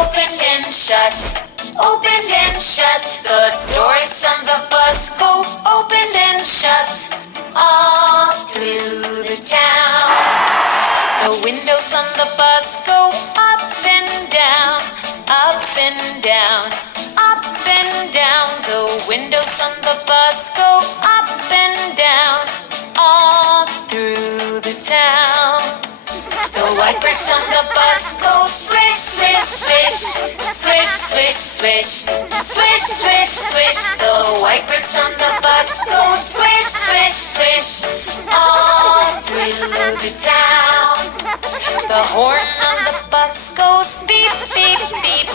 opened and shut, opened and shut. The doors on the bus go opened and shut all through the town. The windows on the bus go up and down, up and down, up and down. The windows on the bus go up and down all through the town. The wipers on the bus go swish, swish, swish, swish, swish, swish, swish, swish, swish. The wipers on the bus go swish, swish, swish, all through the town. The horn on the bus goes beep, beep, beep,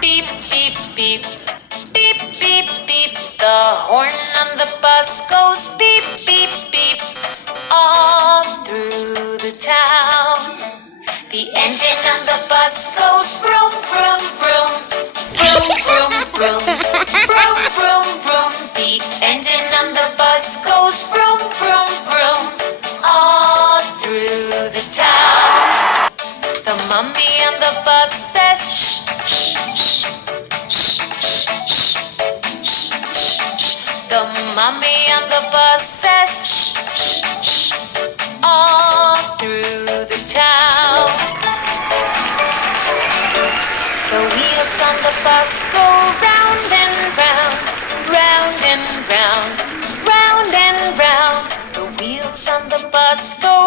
beep, beep, beep, beep, beep, beep. The horn on the bus goes beep, beep, beep, all through the town. The engine on the bus goes vroom, vroom, vroom, vroom, vroom, vroom, vroom, vroom, vroom. The engine on the bus goes vroom, vroom, vroom, all through the town. The mummy on the bus says shh, shh, shh, shh, shh, shh, shh. The mummy on the bus says shh, shh, shh, all through the town. The wheels on the bus go round and round, round and round, round and round. The wheels on the bus go